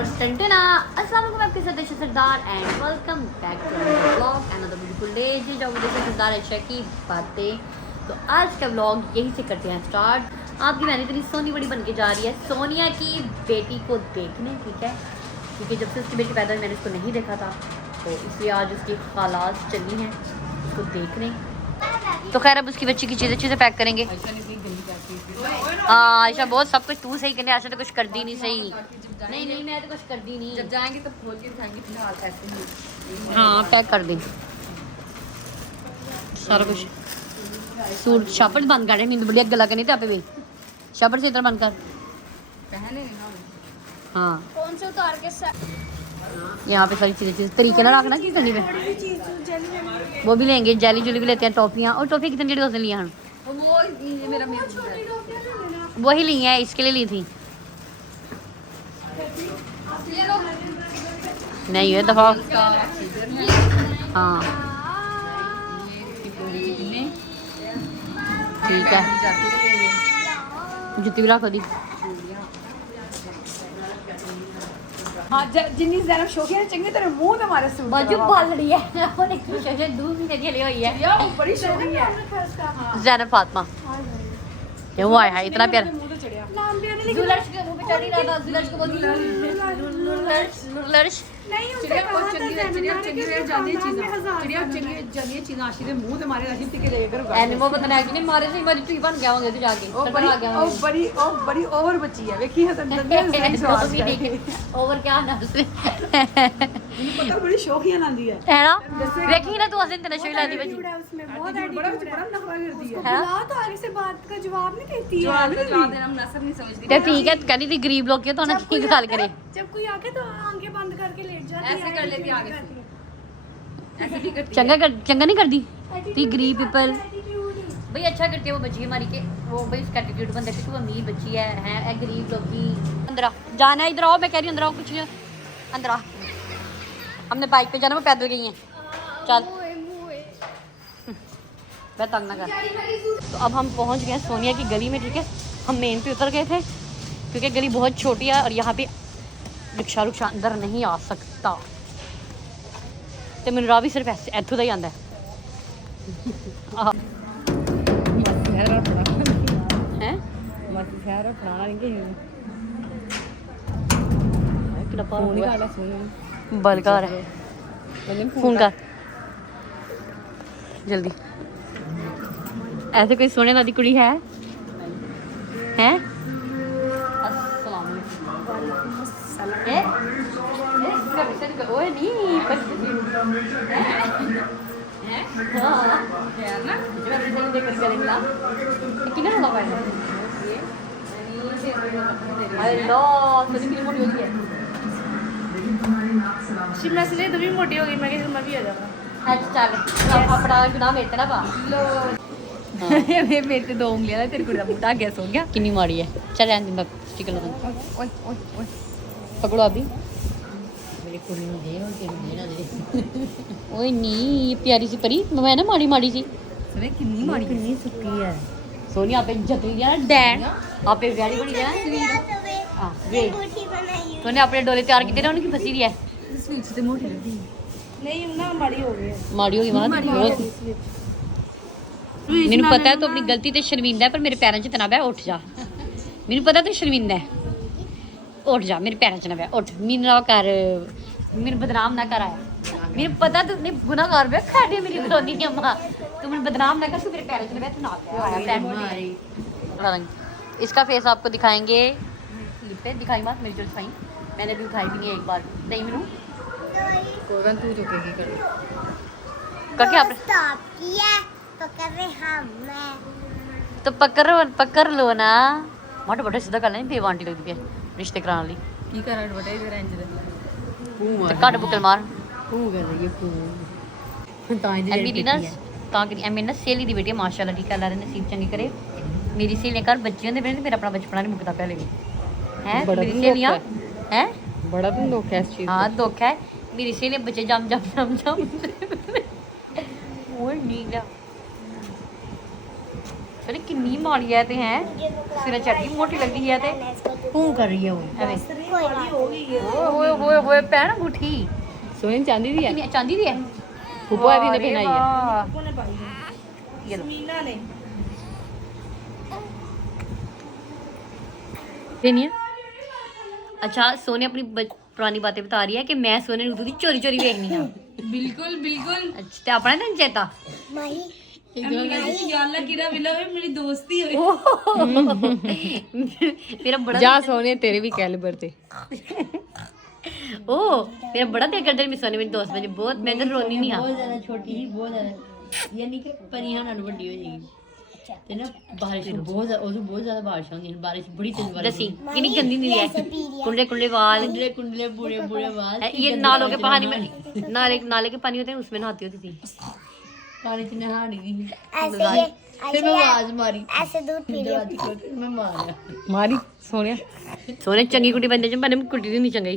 अस्सलाम वालेकुम, आपके साथ है Sardar and welcome back to another vlog and another beautiful day. जी जाओ देखिए सरदार अच्छा की बातें। तो आज का व्लॉग यहीं से करते हैं स्टार्ट। आपकी बहन इतनी सोनी बड़ी बन के जा रही है सोनिया की बेटी को देखने, ठीक है, क्योंकि जब से उसकी बेटी पैदा हुई मैंने उसको नहीं देखा था, तो इसलिए आज उसकी खालास चली हैं उसको देखने। तो खैर अब उसकी बच्ची की चीज़ें चीज़ें पैक करेंगे। हाँ आयशा बहुत सब कुछ तू सही करने, आयशा तो कुछ कर दी नहीं सही। नहीं मैं तो कुछ कर दी नहीं। जब जाएंगे तो खोल के दिखाएंगे, फिलहाल ऐसे ही। हाँ पैक कर दें सारा कुछ। सूट शापर बंद कर मैं बढ़िया गला करनी थे आप भी शापर से इतना बंद कर पहने नहीं ना। हाँ कौन से उतार के यहाँ पे सारी चीज़ें तरीके ना रखना की करनी पे वो भी लेंगे। जेली जुली भी लेते हैं, टॉफियाँ। और टॉफी कितनी जड़ी उसने लिया हैं? वो मेरा वही ली है, इसके लिए ली थी। नहीं है दफा। हाँ ठीक है, जुत्ती भी रखो दी। हाँ जिन्नी ज़रा शौकीन चंगे तेरे मुंह ते मारे सूट बाजू बाल रही है और एक दूसरे 2 महीने की लिए हुई है यार वो बड़ी शौकीन है। ज़ैनब फातिमा। क्या हुआ है इतना प्यार? नाम भी नहीं लिखा। जुलर्श के मुंह पे चढ़ ही रहा था। जुलर्श को बोल लुलर्श नहीं उसे कहा था चिड़िया चंगी वे जानी चीज़ां चिड़िया चंगी जानी चीज़ां आशी दे मुंह ते मारे आशी टिके ले कर एनिमो पता नहीं कि मारे से मरी बन गया होंगे तो जाके ओ बड़ी ओवर बच्ची है वेखी है तंदे ओवर क्या ना उसने पता बड़ी शौकीन आंदी है ना। देखी ना तू असन तना शोई लादी बची उसमें बहुत बड़ा नखरा करती है। है तो आगे से बात का जवाब नहीं देती है। जवाब देना मुनासिब नहीं समझती। तो ठीक है कहनी थी गरीब लोग के तो ना की गल करे। जब कोई आके तो आंखें बंद करके लेट जाती है। ऐसे कर लेती आगे ऐसे भी करती चंगा नहीं करती ती गरीब पीपल भाई अच्छा करती है वो बच्ची हमारी के वो भाई उसका एटीट्यूड बनता है कि तू अमीर बच्ची है गरीब लोग की। अंदर आ जाना है, इधर आओ, मैं कह रही हूँ अंदर आओ, कुछ नहीं अंदर आ। हमने बाइक पे जाना, वो पैदल गई हैं। चल मैं तंग ना कर। तो अब हम पहुँच गए सोनिया की गली में, ठीक है। हम मेन पे उतर गए थे क्योंकि गली बहुत छोटी है और यहाँ पे रिक्शा अंदर नहीं आ सकता। तो मेरा राह भी सिर्फ ऐसे इत्थों का ही आंदा है। बलकार है, फोन कर जल्दी। ऐसे कोई सोने वाली कुड़ी है? शिमला से तो भी मोटी हो गई। मैं मैं भी आ जाऊंगा। चल अपना गुनाह मेरे ना पा मेरे ते 2 उंगलियां तेरे को मुंह ढक गया, सो गया। कितनी माड़ी है। चल रहने दे स्टिकर लगा। ओए ओए ओए पकड़ो अभी मेरी कुड़ी ਨੂੰ ਦੇ ਹੁਣ ਤੈਨੂੰ ਦੇਣਾ ਦੇ ਓਏ ਨੀ प्यारी सी परी मैं ना माड़ी माड़ी सी सुने कितनी माड़ी कितनी सुक्की है सोनी आपे जतरी है डैन आपे व्यारी बड़ी है। हां ये तूने अपने डोले तैयार किए ना उनकी फंसी दी है स्वीट से मोटी लगती नहीं ना माड़ी हो गई है। माड़ी हो गई वहां बहुत। मैंने पता है तू अपनी गलती ते शर्मिंदा है पर मेरे पैरों च तना बह उठ जा। मैंने पता तू शर्मिंदा है, उठ जा मेरे पैरों च ना बह उठ। मेरे ना कर मेरे बदनाम ना कर आया। मेरे पता तू नहीं गुनाहगार बे खाड़ी मेरी बरोनी अम्मा तू मेरे बदनाम ना कर। तू मेरे पैरों च ना बह तू ना आया पैर मारी। इसका फेस आपको दिखाएंगे क्लिप पे। दिखाई मत मेरी जो दिखाई मैंने भी दिखाई भी नहीं एक बार नहीं मैनू कोगन तू तो की कर करके आप पकड़ रहे हम तो पकड़ लो ना। मोटे मोटे सीधा कर लें बेवांटी लगती है रिश्ते कराने वाली की कर बटे तेरा इंज दे ਤੇ ਘੱਟ ਬੁੱਕਲ ਮਾਰ पू कर रही है पू ताई ਐ ਮੇਰੀ ਨਾ ਤਾਂ ਕਿ ਐ ਮੇਰੀ ਨਾ ਸਹੇਲੀ ਦੀ ਬੇਟੀ ਮਾਸ਼ਾਅੱਲਾ ਠੀਕ ਅੱਲਾ ਦੇ ਨਸੀਬ ਚੰਗੀ ਕਰੇ। ਮੇਰੀ ਸਹੇਲੀਆਂ ਘਰ ਬੱਚਿਆਂ ਦੇ ਬਣੇ ਮੇਰਾ ਆਪਣਾ ਬਚਪਨਾ ਨਹੀਂ ਮੁੱਕਦਾ ਪਹਿਲੇ ਵੀ ਹੈ ਮੇਰੀ ਸਹੇਲੀਆਂ ਹੈ बड़ा तुम दुख है इस चीज हाँ दुख है। मेरी सहेलियां बच्चे जम ओए नीला सोने किन्नी माड़ी है ते हैं सिर चढ़ी मोटी लगदी है ते तू कर रही है वो ओए ओए ओए पैन अंगूठी सोने चांदी दी है कितनी चांदी दी है फुप्पा दी ने पहनाई है ये लो देनी है अच्छा सोने अपनी पुरानी बातें बता रही है कि मैं सोने नूं दी चोरी चोरी देखनी है बिल्कुल बिल्कुल अच्छा ते अपना दिन चेता माही मेरी दोस्ती हुई मेरा बड़ा जा सोने तेरे भी कैलिबर थे ओ मेरा बड़ा दिल करदा मैं सोने मेरी दोस्त बने बहुत मैं तो रोनी नहीं हां बहुत ज्यादा छोटी ही बहुत ज्यादा यानी कि परियां नाल ਵੱਡੀ ਹੋ ਜਾਏਗੀ ਤੇ ਨਾ ਬਾਰਿਸ਼ ਬਹੁਤ ਜ਼ਿਆਦਾ ਬਾਰਿਸ਼ ਹੁੰਦੀ ਹੈ ਬਾਰਿਸ਼ ਬੜੀ ਤੇਜ਼ ਬਾਰਿਸ਼ दसी कितनी गंदी नहीं है कुंडले कुंडले वाल कुंडले बूढ़े बूढ़े बाल ये नालों के पानी में नाले के पानी होते हैं उसमें नहाती होती थी पानी च नहाने दी ऐसे ये फिर मैं आवाज मारी ऐसे दूध पी लिया मैं मारा मारी सोने सोने चंगी कुड़ी बंदे च पर कुड़ी नहीं चंगी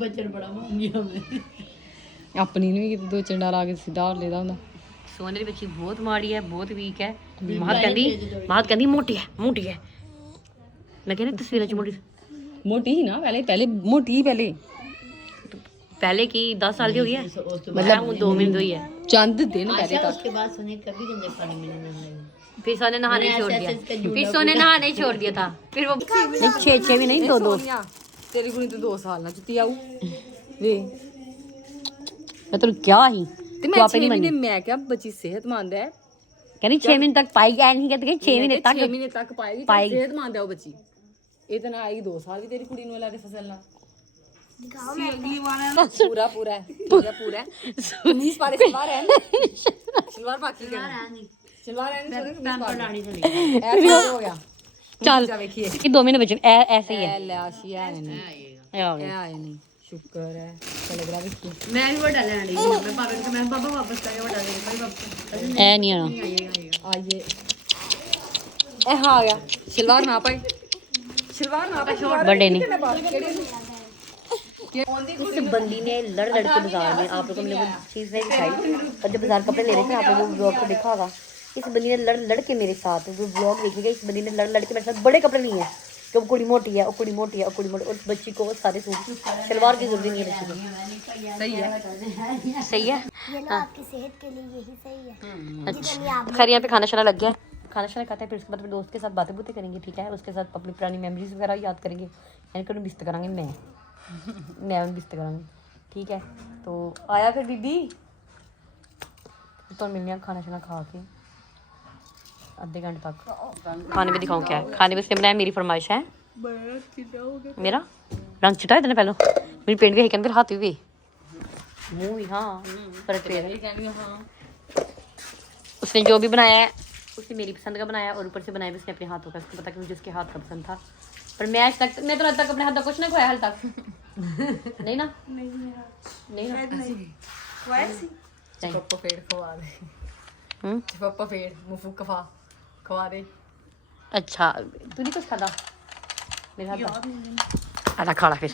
बच्चन बड़ा मांगी हमें अपनी ने भी दो चंडा ला के सीधा और लेदा हुंदा सोने की बच्ची बहुत माड़ी है बहुत वीक है महत कहती मोटी है मैं कहने तस्वीर च मोटी मोटी ही ना पहले मोटी ही पहले की 10 साल की हो गई है मतलब 2 महीने हुई है चंद दिन पहले अच्छा तक उसके बाद सुने कभी गंदे पानी में नहीं नहाएंगे फिर सोने नहाने छोड़ दिया फिर सोने नहाने छोड़ दिया था फिर वो नहीं 6 भी नहीं 2 तेरी कुड़ी तो 2 साल ना जुत्ती आऊ वे मैं तो क्या ही ते मैं 6 महीने मैं क्या बच्ची सेहतमंद है कहनी 6 महीने तक पाएगी ऐ नहीं कहते 6 महीने 6 महीने तक पाएगी पाएगी। सेहतमंद है वो बच्ची ये तो ना आएगी 2 साल भी तेरी कुड़ी नु ला के फसल ना पूरा पूरा है कमीज पाड़े सलवार है सलवार बाकी क्या सलवार है ऐसे हो गया चल जा देखिए कि 2 महीने बचे ऐसे ही है ले आशी है नहीं ये आ गया आए नहीं शुक्र है चल लग रहा है मैं नहीं बड़ा लेने मैं पापा को मैं पापा वापस करके बड़ा दे भाई वापस ऐ नहीं आना आइए ए हाँ आ गया सलवार ना पाई बर्थडे नहीं इस बंदी ने लड़ लड़ के बाजार में आप लोगों ने वो चीज़ नहीं दिखाई और जब बाजार कपड़े ले रहे थे आप लोगों को ब्लॉग को देखा होगा इस बंदी ने लड़ लड़ के मेरे साथ वो ब्लॉग देखिएगा इस बंदी ने लड़ लड़ के मेरे साथ बड़े कपड़े नहीं है कि वो कुड़ी मोटी है और कुड़ी मोटी है और कुड़ी मोटी और बच्ची को सारे सूट सलवार की जरूरत नहीं है बच्ची को सही है ये लो आपकी सेहत के लिए यही सही है अच्छा खैर यहाँ पे खाना शाना लग गया खाना शाना खाते हैं फिर उसके बाद अपने दोस्त के साथ बातें बूतें करेंगे ठीक है उसके साथ अपनी पुरानी मेमोरीज वगैरह याद करेंगे यानी कि बिस्त करांगे मैं बिस्त करांगे ठीक है तो आया फिर दीदी तो मिलने खाना शाना खा के आधे घंटे तक खाने में दिखाऊँ क्या है खाने में बनाया मेरी फरमाइश है मेरा रंग चिटा इतने पहले मेरी पेंट भी है फिर हाथ भी मुँह भी हाँ फर्क पे उसने जो भी बनाया है उसने मेरी पसंद का बनाया और ऊपर से बनाया भी उसने अपने हाथों का उसको पता कि मुझे उसके हाथ का पसंद था पर मैं आज तक मैं तो आज तक अपने हाथ का कुछ नहीं खोया हाल तक नहीं ना नहीं पप्पा फेड़ खवा दे पप्पा फेड़ मुफू खवा दे अच्छा तू नहीं कुछ खाता मेरे हाथ आधा खाला फिर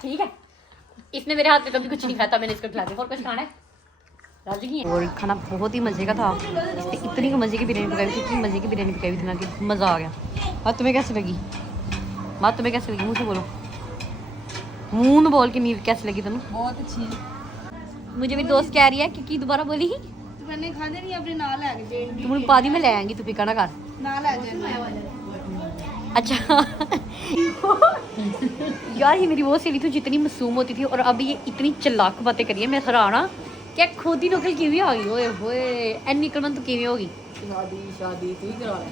ठीक है इसने मेरे हाथ में कभी कुछ नहीं खाता मैंने इसको खिला दिया और कुछ खाना है राजी और खाना बहुत ही मज़े का था इसने इतनी मज़े की बिरयानी पकाई थी इतनी मज़े की बिरयानी पकाई थी ना कि मज़ा आ गया बात तुम्हें कैसी लगी मुँह से बोलो मुँह में बोल के नहीं कैसी लगी तुम्हें बहुत अच्छी मुझे मेरी दोस्त कह रही है कि दोबारा बोली मैंने खाने नहीं अपने नाल है तुम पादी में ले आएंगी तू फिका ना कर नाल है अच्छा यार ये मेरी वो सहेली थी जितनी मासूम होती थी और अब ये इतनी चालाक बातें करी है मैं हैरान क्या खुद ही नकल किवी आ गई ओए होए एनी कलमन तो किवी होगी शादी तू ही करा ले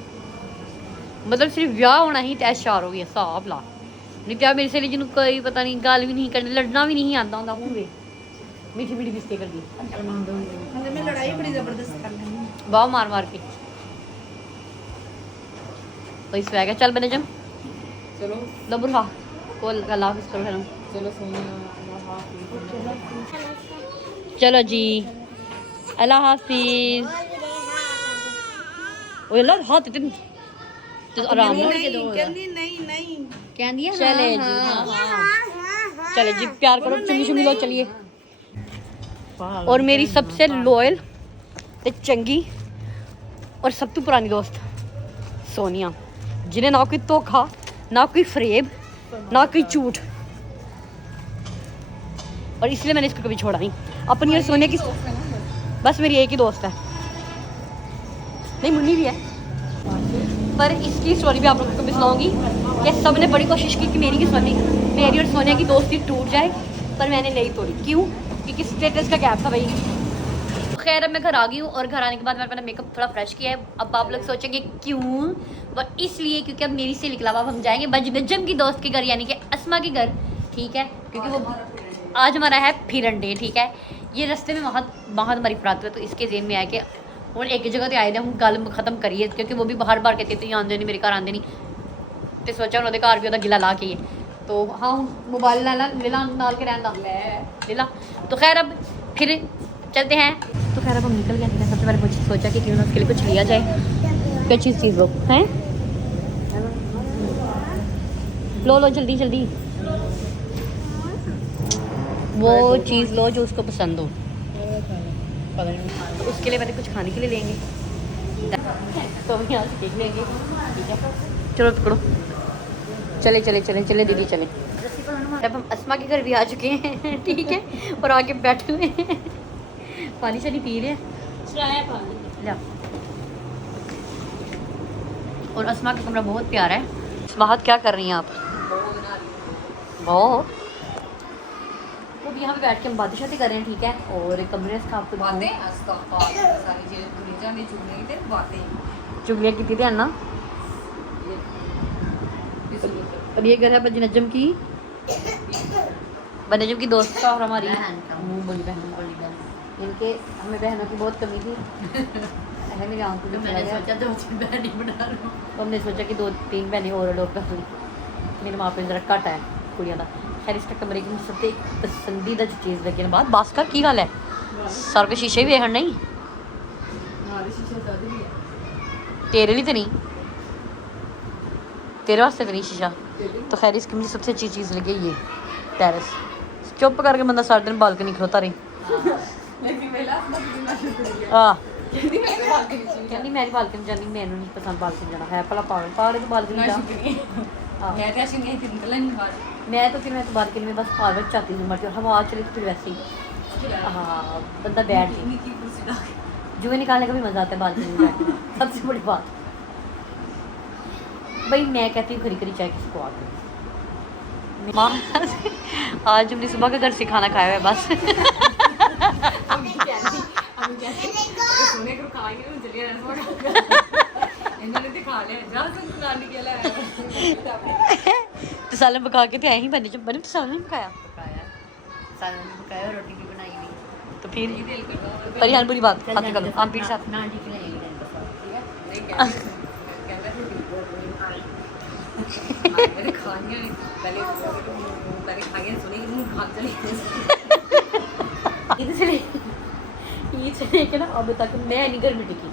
मतलब सिर्फ ब्याह होना ही तय शार हो गया हिसाब ला नहीं तो मेरी सहेली जिन्होंने कोई पता नहीं गल भी नहीं करनी लड़ना भी नहीं आता होंगे होंगे मीठी मीठी बिस्ते कर दी मैं लड़ाई बड़ी जबरदस्त कर रही हूं वाह मार मार के तो इस वैगा चल बने जम चलो लो बुरहा को अल्लाह हाफिज़ करो फिर चलो सोनिया चलो जी अल्लाह हाफिज़ ओए लो हाथ इतने तो आराम नहीं कहनी है चले जी चले जी प्यार करो चुमी चुमी लो चलिए और मेरी सबसे लॉयल ते चंगी और सब तो पुरानी दोस्त सोनिया, जिन्हें ना कोई धोखा, ना कोई फरेब, ना कोई झूठ, और इसलिए मैंने इसको कभी छोड़ा नहीं। अपनी और सोनिया की बस मेरी एक ही दोस्त है, नहीं मुन्नी भी है, पर इसकी स्टोरी भी आप लोगों को भी सुनाऊंगी कि सब ने बड़ी कोशिश की कि मेरी और सोनिया की दोस्ती टूट जाए, पर मैंने नहीं तोड़ी। क्यों? क्योंकि स्टेटस का गैप था भाई। खैर अब मैं घर आ गई हूँ और घर आने के बाद मैंने अपना मेकअप थोड़ा फ्रेश किया है। अब आप लोग सोचेंगे क्यों, बट इसलिए क्योंकि अब मेरी से निकला अब हम जाएंगे बजनजम की दोस्त के घर, यानी कि अस्मा के घर, ठीक है, क्योंकि वो आज हमारा है फिरन डे, ठीक है। ये रास्ते में वहाँ हमारी प्रात हुआ, तो इसके जेन में आया कि और एक जगह तो आए थे हम गल खत्म करिए, क्योंकि वो भी बार बार कहते थे आंदे नहीं मेरे घर आंदे नहीं, तो सोचा उन्होंने घर भी गिला ला के तो हाँ मोबाइल ला नाल के रहना ले ला। तो खैर अब फिर चलते हैं। तो खैर अब हम निकल गए, सबसे पहले मुझे सोचा कि क्यों ना उसके लिए कुछ लिया जाए, क्या चीज़ लो हैं, लो जल्दी जल्दी वो चीज़ लो जो उसको पसंद हो। तो उसके लिए पहले कुछ खाने के लिए लेंगे, तो हम यहाँ से केक लेंगे, ठीक है। चलो पकड़ो, चले चले चले चले दीदी चले। अब हम अस्मा के घर भी आ चुके हैं, ठीक है, और आके बैठे हुए हैं, पानी शानी पी रहे हैं। और अस्मा का कमरा बहुत प्यारा है। स्माहत क्या कर रही हैं आप? बहुत तो अब यहाँ पे बैठ के हम बातें शातें कर रहे हैं, ठीक है। और कमरे से आपको चुगलियाँ की थी ना। और ये घर है बजनजम की, बजनजम की दोस्त का और हमारी बोली बहन, इनके हमें बहनों की बहुत कमी थी। मेरी आंखों में मैंने सोचा तो बहन ही बना लूं, तो हमने सोचा कि 2-3 बहनें और लोग कर ली। मेरे माँ पे जरा घट है कुड़ियाँ का। खैर इसका कमरे की मुझे सबसे पसंदीदा चीज़ लगी ना बात बास का की गल है, सर के शीशे भी देखण नहीं तेरे लिए तो नहीं, तेरे वास्ते तो नहीं शीशा। तो खैर इसकी मुझे सबसे अच्छी चीज़ लगी ये टेरेस। चुप करके बंदा सारे दिन बालकनी खलोता रही। कहनी मेरी बालकनी जानी, मैनू नहीं पसंद बालकनी जाना है, भला पागल पागल तो बालकनी जा। मैं तो बालकनी में बस पागल चाहती हूँ मरती, और हवा चली तो फिर वैसे ही हाँ बंदा बैठ जाए। जुए निकालने का भी मज़ा आता है बालकनी में। सबसे बड़ी बात भाई मैं कहती हूँ खरी खरी चाय किसको आकर। आज हमने सुबह का घर से खाना खाया हुआ है बस। तो सालन पका के आए ही बने जब बने तो सालन पकाया रोटी भी बनाई हुई, तो फिर परिहान बुरी बात हाथ निकालो आम पीट साथ ना ठीक है ना। अब तक मैं नहीं घर में टिकी,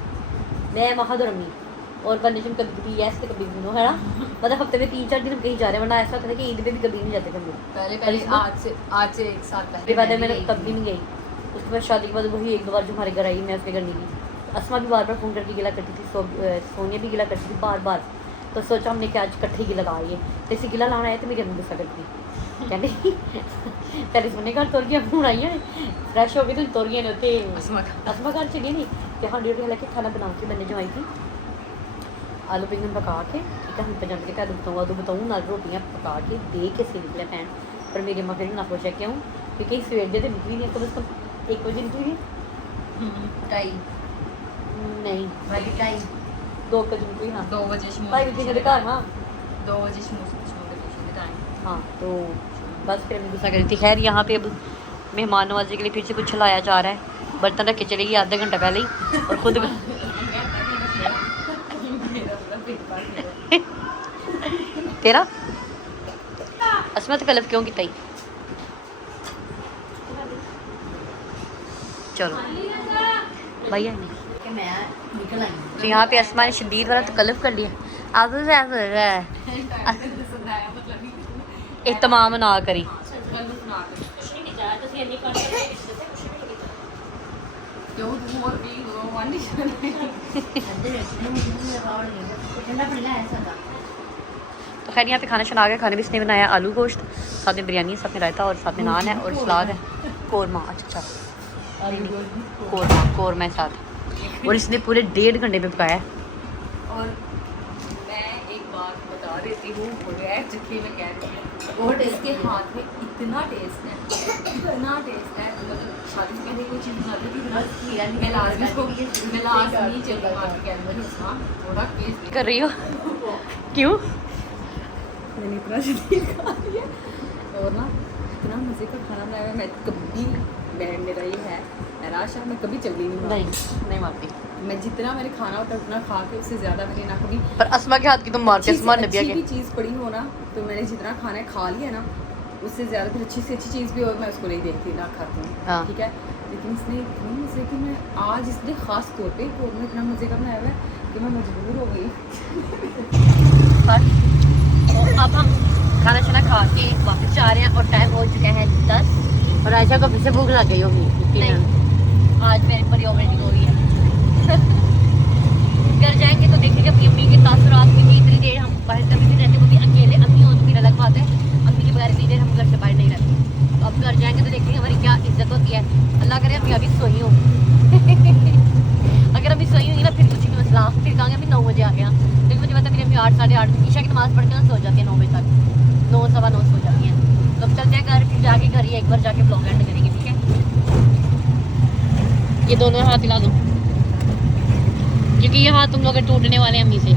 मैं महाधर्मी और बंदशम कभी कभी यस तो कभी भी है ना, मतलब हफ्ते में 3-4 दिन हम कहीं जा रहे हैं, वरना ऐसा होता है कि ईद पे भी कभी नहीं जाते हम लोग। पहले आज से 1 साल पहले मैंने कभी नहीं गई। उसके बाद शादी के बाद वही 1-2 बार जो हमारे घर आई मैं उसके घर नहीं गई। अस्मा भी बार फ़ोन करके गिला करती थी, सोनिया भी गिला करती थी बार बार। तो सोचा हमने कि आज इकट्ठे गिला लगाइए, तो इसे गिला लाना है तो मेरी अम्मी गुस्सा करती कहते तेरे सोने घर तुर गया हूँ आई है फ्रैश हो गई तो तुर गए ने अस्मा घर चली नहीं तो हाँ रोटियाँ लेके खाना बना के मैंने जो आई थी आलू बैंगन पका के, ठीक है। हम पंजाब के आलू बताऊँ ना रोटियाँ पका के दे के से निकले पैन, पर मेरी अम्मा फिर ना खुश है क्यों, क्योंकि सवेर दे तो निकली नहीं, कम से कम 1 बजे निकली टाइम नहीं 2 बजे निकली। हाँ 2 बजे भाई भी घर हाँ 2 बजे हाँ। तो बस फिर हमें गुस्सा करी थी। खैर यहाँ पे अब मेहमान नवाजी के लिए फिर से कुछ लाया जा रहा है, बर्तन रख के चले गई आधा घंटा पहले ही, और खुद तेरा अस्मत कलफ क्यों की तई। चलो भैया तो यहाँ पे अस्मा ने शदीद वाला तो कलफ कर लिया। अब एहतमाम ना करी तो खैर यहाँ पे खाना शना आ गया। खाने में इसने बनाया आलू गोश्त, साथ में बिरयानी, साथ में रायता और साथ में नान है और सलाद है, कौरमा। अच्छा कौरमा है साथ, और इसने पूरे 1.5 घंटे में पकाया है। और मैं एक बात बता देती हूँ, जितनी मैं कह रही हूँ, और इसके हाथ में इतना टेस्ट है, इतना टेस्ट है। मतलब शादी से पहले कोई चीज़ बनाती थी मैं लाजमी इसको मैं लाजमी चली मार के अंदर हाँ थोड़ा टेस्ट कर रही हो क्यों? मैंने इतना शरीर खा लिया और ना इतना मज़े का खाना बनाया है। मैं कभी मेरा ये है निराशा, मैं कभी चली नहीं मारती। नहीं मारती मैं जितना मैंने खाना होता है उतना खा के उससे ज़्यादा मैंने ना कभी पर अस्मा के हाथ की तुम मारते, अस्मा नबिया के। अच्छी भी चीज़ पड़ी हो ना तो मैंने जितना खाना है खा लिया ना, उससे ज़्यादा फिर अच्छी से अच्छी चीज़ भी हो मैं उसको नहीं देखती ना खाती हूँ। हाँ। ठीक है, लेकिन इसने इतनी मज़े की, मैं आज इसने ख़ास तौर पे कौरमा इतना मज़े का बनाया हुआ है कि मैं मजबूर हो गई। तो अब हम खाना शाना खा के वापस जा रहे हैं और टाइम हो चुका है 10 और आयशा को फिर से भूख लग गई होगी। आज मेरी बड़ी ओवरटिंग हो गई है। घर जाएंगे तो देखेंगे अपनी अम्मी के तासुरात में भी। इतनी देर हम बाहर कभी भी रहते, वो भी अकेले, अम्मी हो तो फिर अलग बात है, अम्मी के बगैर इतनी देर हम घर से बाहर नहीं रहते। तो अब घर जाएंगे तो देखेंगे हमारी क्या इज्जत होती है। अल्लाह करे अम्मी अभी सोई हो अगर अभी सोई होंगी ना फिर कुछ नहीं मसला, फिर कहेंगे अभी 9 बजे आ गया, लेकिन मुझे पता मेरी अम्मी 8 साढ़े 8 ईशा की नमाज़ पढ़ के ना सो जाती है 9 बजे तक, 9 सवा 9 सो जाती हैं। तो अब चलते हैं घर, फिर जाके घर ही एक बार जाके ब्लॉग एंड करेंगे। ठीक है, ये दोनों हाथ हिला दो क्योंकि ये हाथ तुम लोग के टूटने वाले हैं अम्मी से।